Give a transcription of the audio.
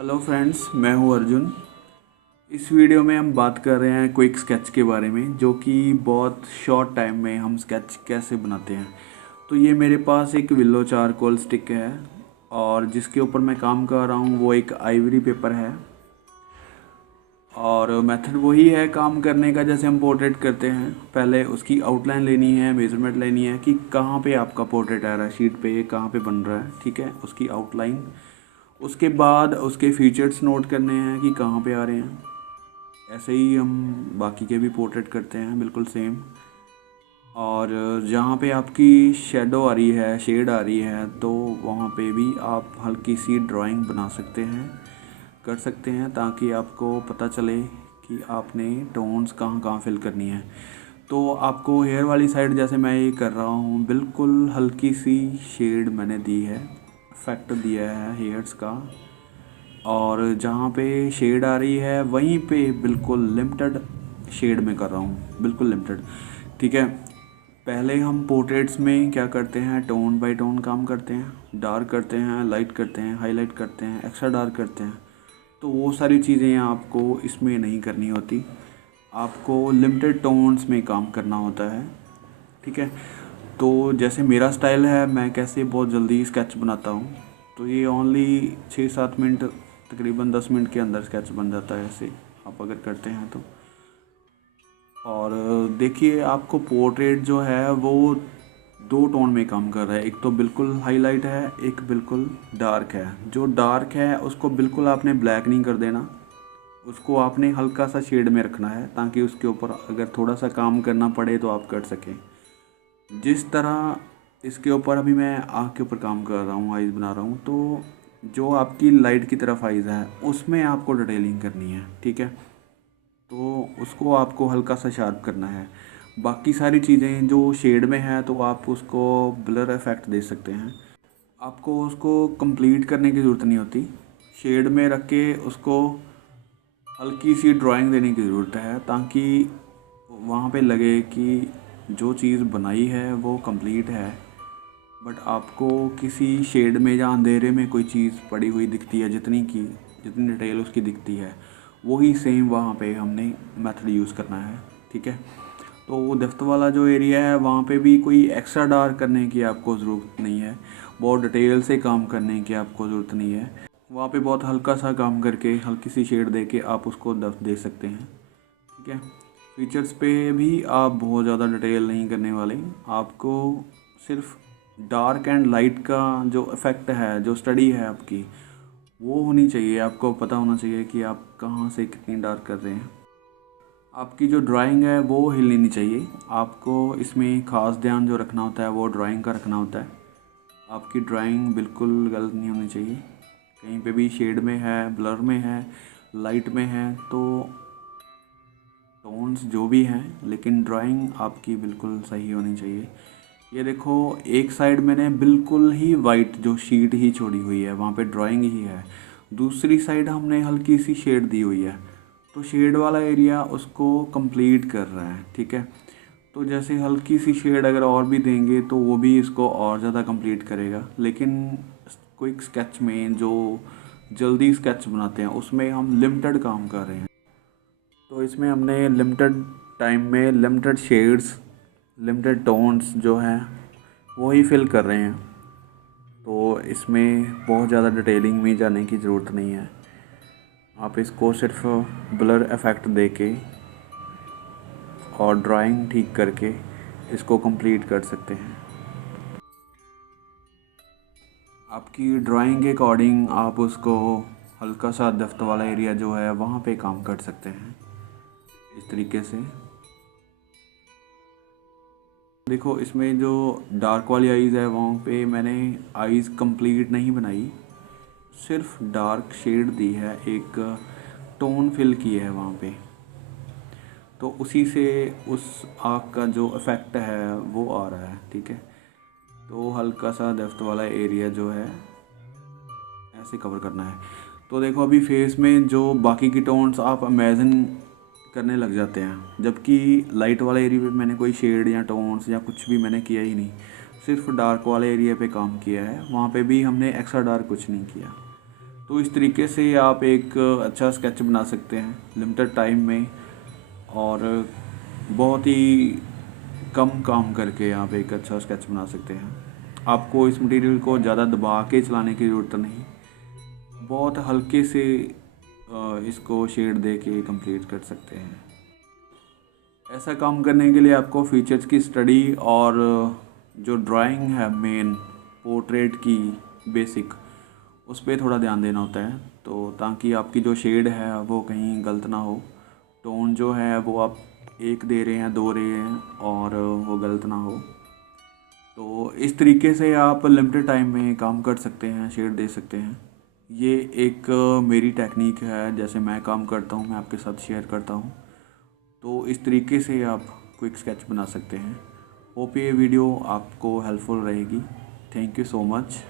Hello friends, मैं हूं अर्जुन। इस वीडियो में हम बात कर रहे हैं क्विक स्केच के बारे में, जो कि बहुत शॉर्ट टाइम में हम स्केच कैसे बनाते हैं। तो ये मेरे पास एक विलो चारकोल स्टिक है और जिसके ऊपर मैं काम कर रहा हूँ वो एक आइवरी पेपर है। और मेथड वही है काम करने का जैसे हम पोर्ट्रेट करते हैं। पहले उसकी आउटलाइन लेनी है, मेजरमेंट लेनी है कि कहाँ पे आपका पोर्ट्रेट आ रहा है, शीट पे कहाँ पे बन रहा है, ठीक है, उसकी आउटलाइन। उसके बाद उसके फीचर्स नोट करने हैं कि कहाँ पे आ रहे हैं। ऐसे ही हम बाकी के भी पोर्ट्रेट करते हैं, बिल्कुल सेम। और जहाँ पे आपकी शेडो आ रही है, शेड आ रही है, तो वहाँ पे भी आप हल्की सी ड्राइंग बना सकते हैं, कर सकते हैं, ताकि आपको पता चले कि आपने टोन्स कहाँ कहाँ फिल करनी है। तो आपको हेयर वाली साइड जैसे मैं ये कर रहा हूँ, बिल्कुल हल्की सी शेड मैंने दी है, इफेक्ट दिया है हेयर्स का। और जहाँ पे शेड आ रही है वहीं पे बिल्कुल लिमिटेड शेड में कर रहा हूँ, बिल्कुल लिमिटेड, ठीक है। पहले हम पोर्ट्रेट्स में क्या करते हैं, टोन बाय टोन काम करते हैं, डार्क करते हैं, लाइट करते हैं, हाईलाइट करते हैं, एक्स्ट्रा डार्क करते हैं। तो वो सारी चीज़ें आपको इसमें नहीं करनी होती, आपको लिमिटेड टोन्स में काम करना होता है, ठीक है। तो जैसे मेरा स्टाइल है, मैं कैसे बहुत जल्दी स्केच बनाता हूँ, तो ये ओनली 6-7 मिनट, तकरीबन 10 मिनट के अंदर स्केच बन जाता है ऐसे आप अगर करते हैं तो। और देखिए, आपको पोर्ट्रेट जो है वो दो टोन में काम कर रहा है, एक तो बिल्कुल हाईलाइट है, एक बिल्कुल डार्क है। जो डार्क है उसको बिल्कुल आपने ब्लैक नहीं कर देना, उसको आपने हल्का सा शेड में रखना है, ताकि उसके ऊपर अगर थोड़ा सा काम करना पड़े तो आप कर सकें। जिस तरह इसके ऊपर अभी मैं आँख के ऊपर काम कर रहा हूँ, आइज़ बना रहा हूँ, तो जो आपकी लाइट की तरफ आइज़ है उसमें आपको डिटेलिंग करनी है, ठीक है। तो उसको आपको हल्का सा शार्प करना है। बाकी सारी चीज़ें जो शेड में है तो आप उसको ब्लर इफेक्ट दे सकते हैं, आपको उसको कंप्लीट करने की ज़रूरत नहीं होती। शेड में रख के उसको हल्की सी ड्राइंग देने की ज़रूरत है, ताकि वहाँ पे लगे कि जो चीज़ बनाई है वो कंप्लीट है। बट आपको किसी शेड में या अंधेरे में कोई चीज़ पड़ी हुई दिखती है, जितनी डिटेल उसकी दिखती है, वही सेम वहाँ पे हमने मेथड यूज़ करना है, ठीक है। तो वो डेप्थ वाला जो एरिया है वहाँ पे भी कोई एक्स्ट्रा डार्क करने की आपको ज़रूरत नहीं है, बहुत डिटेल से काम करने की आपको ज़रूरत नहीं है। वहाँ पे बहुत हल्का सा काम करके हल्की सी शेड दे के आप उसको डेप्थ दे सकते हैं, ठीक है। फीचर्स पे भी आप बहुत ज़्यादा डिटेल नहीं करने वाले, आपको सिर्फ डार्क एंड लाइट का जो इफ़ेक्ट है, जो स्टडी है आपकी, वो होनी चाहिए। आपको पता होना चाहिए कि आप कहाँ से कितनी डार्क कर रहे हैं। आपकी जो ड्राइंग है वो हिलनी नहीं चाहिए। आपको इसमें ख़ास ध्यान जो रखना होता है वो ड्राइंग का रखना होता है। आपकी ड्राइंग बिल्कुल गलत नहीं होनी चाहिए। कहीं पे भी शेड में है, ब्लर में है, लाइट में है, तो टोन्स जो भी हैं, लेकिन ड्राइंग आपकी बिल्कुल सही होनी चाहिए। ये देखो, एक साइड मैंने बिल्कुल ही वाइट जो शीट ही छोड़ी हुई है, वहाँ पे ड्राइंग ही है। दूसरी साइड हमने हल्की सी शेड दी हुई है, तो शेड वाला एरिया उसको कंप्लीट कर रहा है, ठीक है। तो जैसे हल्की सी शेड अगर और भी देंगे तो वो भी इसको और ज़्यादा कंप्लीट करेगा। लेकिन क्विक स्केच में जो जल्दी स्केच बनाते हैं उसमें हम लिमिटेड काम कर रहे हैं, तो इसमें हमने लिमिटेड टाइम में लिमिटेड शेड्स, लिमिटेड टोन्स जो हैं वो ही फिल कर रहे हैं। तो इसमें बहुत ज़्यादा डिटेलिंग में जाने की ज़रूरत नहीं है। आप इसको सिर्फ ब्लर इफ़ेक्ट दे के और ड्राइंग ठीक करके इसको कंप्लीट कर सकते हैं। आपकी ड्राइंग के अकॉर्डिंग आप उसको हल्का सा दफ्त वाला एरिया जो है वहाँ पे काम कर सकते हैं, इस तरीके से। देखो, इसमें जो डार्क वाली आइज़ है वहाँ पे मैंने आइज़ कंप्लीट नहीं बनाई, सिर्फ डार्क शेड दी है, एक टोन फिल की है वहाँ पे। तो उसी से उस आँख का जो इफ़ेक्ट है वो आ रहा है, ठीक है। तो हल्का सा डेप्थ वाला एरिया जो है ऐसे कवर करना है। तो देखो, अभी फेस में जो बाकी की टोन्स आप इमेजिन करने लग जाते हैं, जबकि लाइट वाले एरिया पे मैंने कोई शेड या टोन्स या कुछ भी मैंने किया ही नहीं, सिर्फ डार्क वाले एरिया पे काम किया है। वहाँ पे भी हमने एक्स्ट्रा डार्क कुछ नहीं किया। तो इस तरीके से आप एक अच्छा स्केच बना सकते हैं लिमिटेड टाइम में, और बहुत ही कम काम करके आप एक अच्छा स्केच बना सकते हैं। आपको इस मटेरियल को ज़्यादा दबा के चलाने की ज़रूरत नहीं, बहुत हल्के से इसको शेड दे के कंप्लीट कर सकते हैं। ऐसा काम करने के लिए आपको फीचर्स की स्टडी और जो ड्राइंग है मेन पोर्ट्रेट की बेसिक, उस पर थोड़ा ध्यान देना होता है, तो ताकि आपकी जो शेड है वो कहीं गलत ना हो। टोन जो है वो आप एक दे रहे हैं, दो रहे हैं, और वो गलत ना हो। तो इस तरीके से आप लिमिटेड टाइम में काम कर सकते हैं, शेड दे सकते हैं। ये एक मेरी टेक्निक है, जैसे मैं काम करता हूँ मैं आपके साथ शेयर करता हूँ। तो इस तरीके से आप क्विक स्केच बना सकते हैं। होप ये वीडियो आपको हेल्पफुल रहेगी। Thank you so much.